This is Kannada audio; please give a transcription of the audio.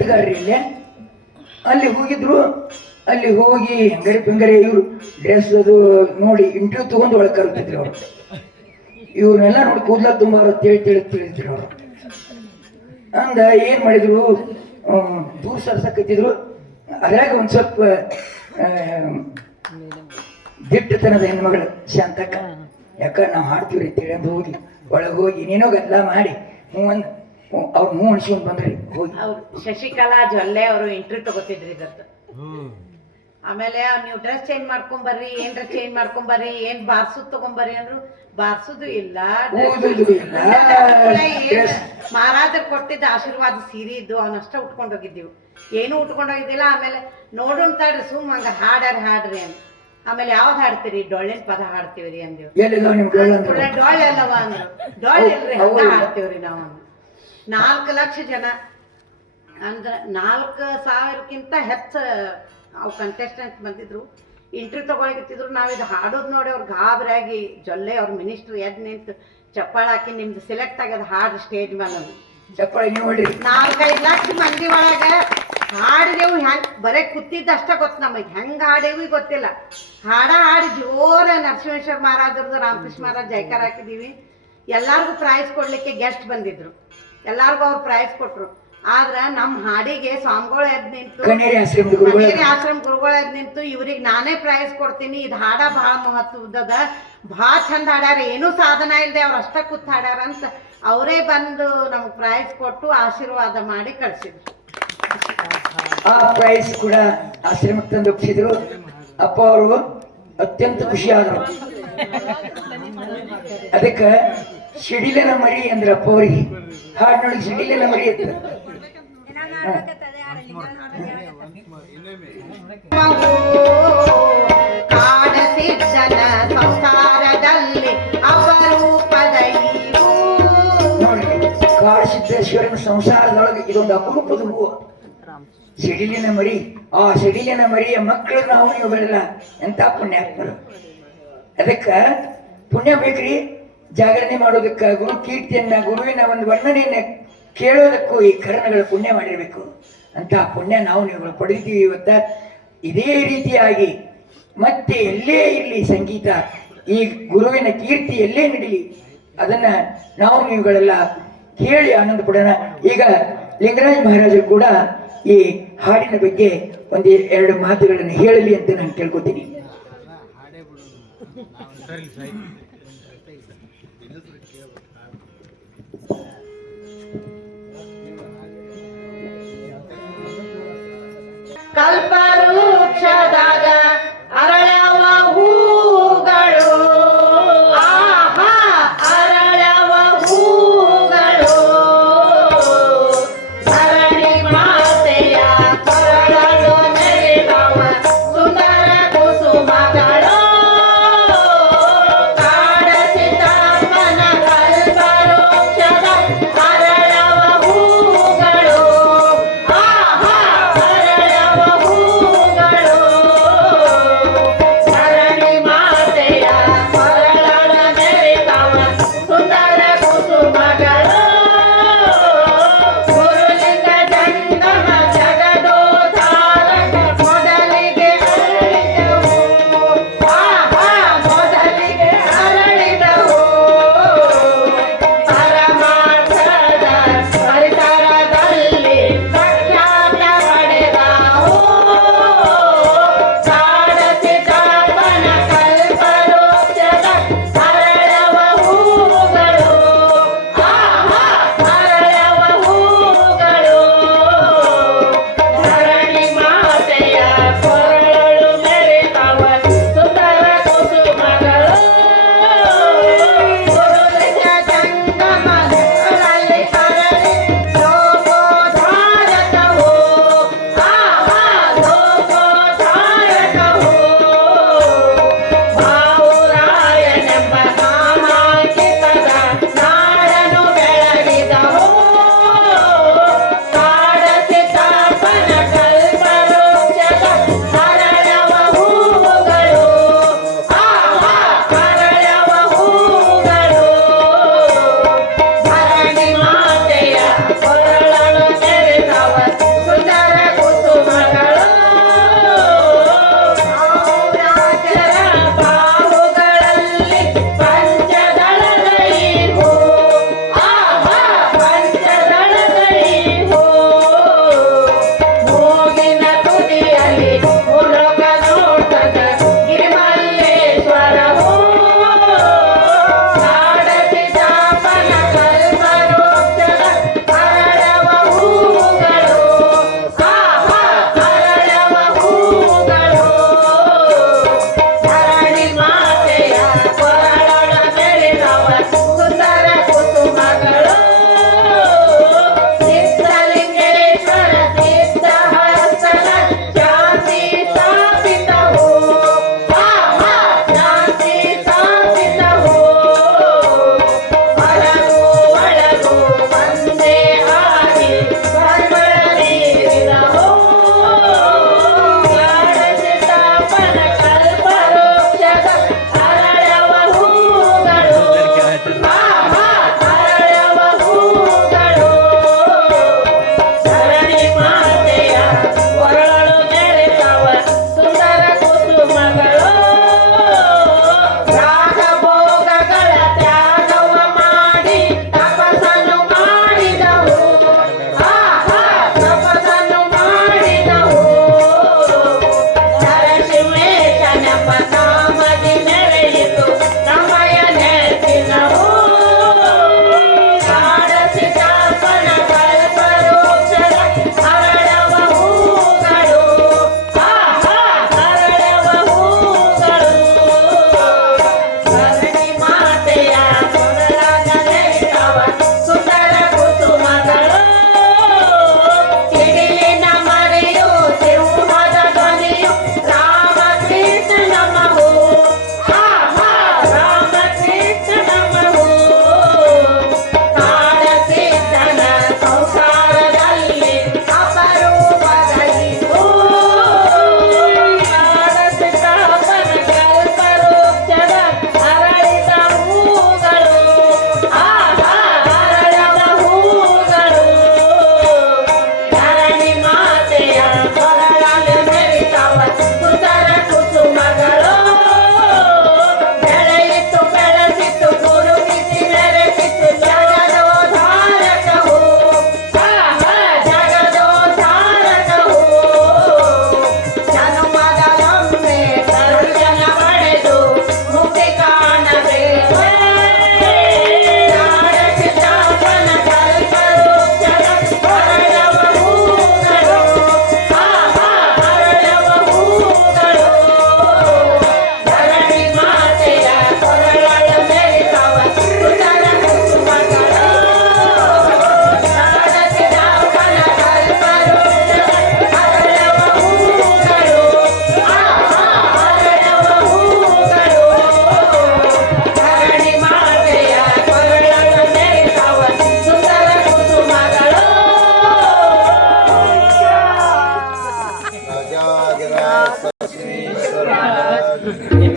ಸಂಗೀತಗಾರರಿ ಇಲ್ಲಿ ಅಲ್ಲಿ ಹೋಗಿದ್ರು. ಅಲ್ಲಿ ಹೋಗಿ ಹೆಂಗರೆ ಪಿಂಗರೆ ಇವರು ಡ್ರೆಸ್ ಅದು ನೋಡಿ ಇಂಟರ್ವ್ಯೂ ತಗೊಂಡು ಒಳಗೆ ಕರುತ್ತಿದ್ರು ಅವರು. ಇವ್ರನ್ನೆಲ್ಲ ನೋಡಿ ಕೂದಲ ತುಂಬ ತಿಳಿದ್ರು ಅವರು. ಅಂದ ಏನು ಮಾಡಿದ್ರು, ದೂರ ಸರ್ಸಕತ್ತಿದ್ರು. ಅದ್ರಾಗ ಒಂದು ಸ್ವಲ್ಪ ದಿಟ್ಟತನದ ಹೆಣ್ಮಗಳು ಶಾಂತಕ್ಕ, ಯಾಕ ನಾವು ಹಾಡ್ತೀವ್ರಿ ಅಂತೇಳಿ ಅಂತ ಹೋಗಿ ಒಳಗೆ ಹೋಗಿ ನೀನೋ ಗದ್ದಲ ಮಾಡಿ ಅವ್ರು ಅನ್ಸ್ಕೊಂಡ್ ಬಂದ್ರಿ ಹೋಗಿ. ಅವ್ರು ಶಶಿಕಲಾ ಜೊಲ್ಲೆ ಅವರು ಇಂಟರ್ವ್ಯೂ ತಗೋತಿದ್ರಿ ಇದ್ರದ್ದು. ಆಮೇಲೆ ನೀವು ಡ್ರೆಸ್ ಚೇಂಜ್ ಮಾಡ್ಕೊಂಬರ್ರಿ, ಏನ್ರ ಚೇಂಜ್ ಮಾಡ್ಕೊಂಬರ್ರಿ, ಏನ್ ಬಾರ್ಸುದ್ ತಗೊಂಬರ್ರಿ ಅಂದ್ರು ಬಾರ್ಸುದು ಇಲ್ಲ. ಮಹಾರಾಜರು ಕೊಟ್ಟಿದ್ದ ಆಶೀರ್ವಾದ ಸೀರೆ ಇದ್ದು ಅವನಷ್ಟ ಉಟ್ಕೊಂಡು ಹೋಗಿದ್ದೀವಿ, ಏನು ಉಟ್ಕೊಂಡು ಹೋಗಿದ್ದಿಲ್ಲ. ಆಮೇಲೆ ನೋಡೋಣ ತಡ್ರಿ ಸುಮ್ ಹಂಗ ಹಾಡ್ರಿ ಅಂತ. ಆಮೇಲೆ ಯಾವ್ದು ಹಾಡ್ತೀರಿ? ಡೊಳ್ಳಿನ ಪದ ಹಾಡ್ತೀವ್ರಿ ಅಂದೇವ್. ಡೊಳ್ಳೆ ಅಲ್ಲವ ಅಂದ್ರು. ಡೊಳ್ಳೆ ಇಲ್ರಿ, ಹಂಗ ಹಾಡ್ತೀವ್ರಿ ನಾವು. 4 ಲಕ್ಷ ಜನ ಅಂದ್ರೆ 4,000ಕ್ಕಿಂತ ಹೆಚ್ಚು ಅವು ಕಂಟೆಸ್ಟೆಂಟ್ ಬಂದಿದ್ರು, ಇಂಟರ್ವ್ಯೂ ತಗೊಳಕತ್ತಿದ್ರು. ನಾವು ಇದು ಹಾಡೋದು ನೋಡಿ ಅವ್ರು ಗಾಬರಿಯಾಗಿ ಜೊಲ್ಲೆ ಅವ್ರ ಮಿನಿಸ್ಟ್ರು ಎದ್ದು ನಿಂತು ಚಪ್ಪಾಳ ಹಾಕಿ ನಿಮ್ದು ಸೆಲೆಕ್ಟ್ ಆಗ್ಯದ ಹಾಡು ಸ್ಟೇಜ್ ಮೇಲೆ ಚಪ್ಪಾಳ 4-5 ಲಕ್ಷ ಮಂದಿ ಒಳಗೆ ಹಾಡಿದೆವು. ಹೆಂಗ್ ಬರೇ ಕೂತಿದ್ದ ಅಷ್ಟ ಗೊತ್ತು ನಮಗೆ, ಹೆಂಗ್ ಹಾಡೇವಿ ಗೊತ್ತಿಲ್ಲ. ಹಾಡಿ ಜೋರ ನರಸಿಂಹೇಶ್ವರ ಮಹಾರಾಜರದು, ರಾಮಕೃಷ್ಣ ಮಹಾರಾಜ್ ಜೈಕಾರ ಹಾಕಿದೀವಿ. ಎಲ್ಲಾರ್ಗು ಪ್ರೈಸ್ ಕೊಡ್ಲಿಕ್ಕೆ ಗೆಸ್ಟ್ ಬಂದಿದ್ರು, ಎಲ್ಲಾರ್ಗು ಅವ್ರು ಪ್ರೈಸ್ ಕೊಟ್ರು. ಆದ್ರ ನಮ್ ಹಾಡಿಗೆ ಸ್ವಾಮಿಗಳು ಎದ್ ನಿಂತು, ಆಶ್ರಮ ಗುರುಗಳು ಎದ್ ನಿಂತು ಇವ್ರಿಗೆ ನಾನೇ ಪ್ರೈಸ್ ಕೊಡ್ತೀನಿ, ಇದು ಹಾಡ ಬಹಳ ಮಹತ್ವದ, ಬಹಳ ಚಂದ ಹಾಡ್ಯಾರ, ಏನೂ ಸಾಧನ ಇಲ್ಲದೆ ಅವ್ರು ಅಷ್ಟ ಕೂತ್ ಹಾಡ್ಯಾರ ಅಂತ ಅವರೇ ಬಂದು ನಮ್ಗೆ ಪ್ರೈಸ್ ಕೊಟ್ಟು ಆಶೀರ್ವಾದ ಮಾಡಿ ಕಳ್ಸಿದ್ರು. ಆ ಪ್ರೈಸ್ ಕೂಡ ಆಶ್ರಮಕ್ಕೆ ತಂದು ಒಪ್ಪಿಸಿದ್ರು. ಅಪ್ಪ ಅವರು ಅತ್ಯಂತ ಖುಷಿಯಾದರು. ಅದಕ್ಕೆ ಸಿಡಿಲಿನ ಮರಿ ಅಂದ್ರೆ ಅಪ್ಪ ಅವ್ರಿಗೆ ಹಾಡು ನೋಡಿ ಸಿಡಿಲಿನ ಮರಿ ಅಂತ. ಸಂಸಾರದಲ್ಲಿ ಅಪರೂಪದ ನೋಡಿ, ಕಾಡಸಿದ್ದೇಶ್ವರನ ಸಂಸಾರದೊಳಗೆ ಇದೊಂದು ಅಪರೂಪದ ಹೂವು, ಸಿಡಿಲಿನ ಮರಿ. ಆ ಸಿಡಿಲಿನ ಮರಿಯ ಮಕ್ಕಳು ನಾವು ಇವುಗಳೆಲ್ಲ ಎಂತ ಪುಣ್ಯಾತ್ಮರು. ಅದಕ್ಕೆ ಪುಣ್ಯ ಬೇಕ್ರಿ ಜಾಗರಣೆ ಮಾಡೋದಕ್ಕೆ, ಗುರು ಕೀರ್ತಿಯನ್ನ, ಗುರುವಿನ ಒಂದು ವರ್ಣನೆಯನ್ನ ಕೇಳೋದಕ್ಕೂ ಈ ಕರ್ಣಗಳ ಪುಣ್ಯ ಮಾಡಿರ್ಬೇಕು. ಅಂತ ಪುಣ್ಯ ನಾವು ನೀವುಗಳು ಪಡೆದಿದ್ದೀವಿ ಇವತ್ತ. ಇದೇ ರೀತಿಯಾಗಿ ಮತ್ತೆ ಎಲ್ಲೇ ಇರಲಿ ಸಂಗೀತ, ಈ ಗುರುವಿನ ಕೀರ್ತಿ ಎಲ್ಲೇ ನಡೀಲಿ, ಅದನ್ನ ನಾವು ನೀವುಗಳೆಲ್ಲ ಕೇಳಿ ಆನಂದ ಪಡೋಣ. ಈಗ ಲಿಂಗರಾಜ ಮಹಾರಾಜರು ಕೂಡ ಈ ಹಾಡಿನ ಬಗ್ಗೆ ಒಂದು 2 ಮಾತುಗಳನ್ನು ಹೇಳಲಿ ಅಂತ ನಾನು ಕೇಳ್ಕೊತೀನಿ. ಕಲ್ಪವೃಕ್ಷದಾಗ ಅರಳವ ಹೂಗಳು, ಆಹಾ ಅರಳವ ಹೂಗಳು, ಧರಣಿ ಮಾತೆಯ ಕರಳಲು ನೆರೆದವ ಸುಂದರ ಕುಸುಮಗಳು, ಕಾಡಸಿತಮ್ಮನ ಕಲ್ಪವೃಕ್ಷದ ಅರಳವ ಹೂಗಳು, ಆಹಾ ಅರಳವ ಹೂಗಳು. राजाधिराज सर्वेश्वर महाराज